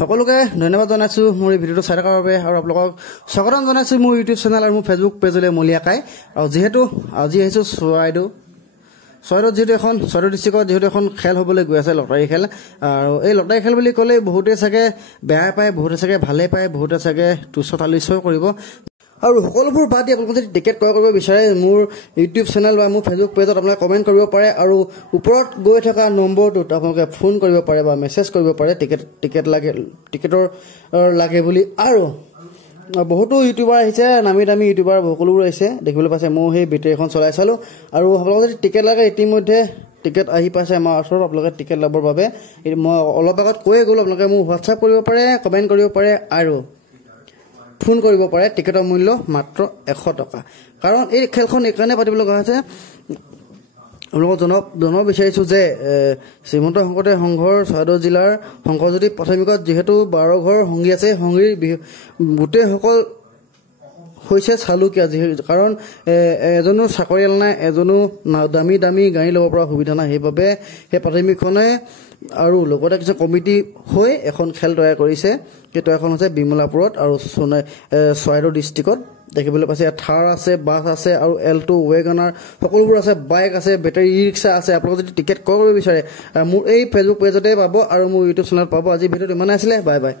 সকলোকে ধন্যবাদ জনাইছোঁ মোৰ এই ভিডিঅ'টো চাই থকাৰ বাবে আৰু আপোনালোকক স্বাগতম জনাইছোঁ মোৰ ইউটিউব চেনেল আৰু মোৰ ফেচবুক পেজলৈ মলিয়াকাই। আৰু যিহেতু আজি আহিছোঁ চৰাইদেউত যিহেতু এখন চৰাইদেউ ডিষ্ট্ৰিক্টত যিহেতু এখন খেল হ'বলৈ গৈ আছে লটাৰী খেল। আৰু এই লটাৰী খেল বুলি ক'লে বহুতে চাগে বেয়া পায়, বহুতে চাগে ভালেই পায়, বহুতে চাগে তুচ্ছ তালিচ্ছও কৰিব। আৰু সকলোবোৰ বাদ দি আপোনালোকে যদি টিকেট ক্ৰয় কৰিব বিচাৰে মোৰ ইউটিউব চেনেল বা মোৰ ফেচবুক পেজত আপোনালোকে কমেণ্ট কৰিব পাৰে আৰু ওপৰত গৈ থকা নম্বৰটোত আপোনালোকে ফোন কৰিব পাৰে বা মেছেজ কৰিব পাৰে টিকেটৰ লাগে বুলি। আৰু বহুতো ইউটিউবাৰ আহিছে, নামী দামী ইউটিউবাৰ সকলোবোৰ আহিছে দেখিবলৈ পাইছে। মই সেই বেটেৰীখন চলাই চালোঁ আৰু আপোনালোকে যদি টিকেট লাগে ইতিমধ্যে টিকেট আহি পাইছে আমাৰ ওচৰত। আপোনালোকে টিকেট ল'বৰ বাবে মই অলপ আগত কৈয়ে গ'লোঁ, আপোনালোকে মোক হোৱাটছআপ কৰিব পাৰে, কমেণ্ট কৰিব পাৰে আৰু ফোন কৰিব পাৰে। টিকেটৰ মূল্য মাত্ৰ 100 টকা। কাৰণ এই খেলখন এইকাৰণে পাতিব লগা হৈছে, আপোনালোকক জনাব বিচাৰিছোঁ যে শ্ৰীমন্ত শংকৰদেৱ সংঘৰ চৰাইদেউ জিলাৰ শংকৰজ্যোতি প্ৰাথমিকত যিহেতু 12 ঘৰ সংগী আছে, সংগীৰ গোটেইসকল হৈছে চালুকীয়া। কাৰণ এজনো চাকৰিয়াল নাই, এজনো দামী গাড়ী ল'ব পৰা সুবিধা নাই। সেইবাবে সেই প্ৰাথমিকখনে আৰু লগতে কিছু কমিটি হৈ এখন খেল তৈয়াৰ কৰিছে। সেই তৈয়াৰখন হৈছে বিমলাপুৰত আৰু চৰাইদেউ ডিষ্ট্ৰিক্টত দেখিবলৈ পাইছে। থাৰ আছে, বাছ আছে আৰু এল্টো, ৱেগনাৰ সকলোবোৰ আছে, বাইক আছে, বেটাৰী ৰিক্সা আছে। আপোনালোকে যদি টিকেট ক্ৰয় কৰিব বিচাৰে মোৰ এই ফেচবুক পেজতে পাব আৰু মোৰ ইউটিউব চেনেলত পাব। আজি ভিডিঅ'টো ইমানে আছিলে, বাই বাই।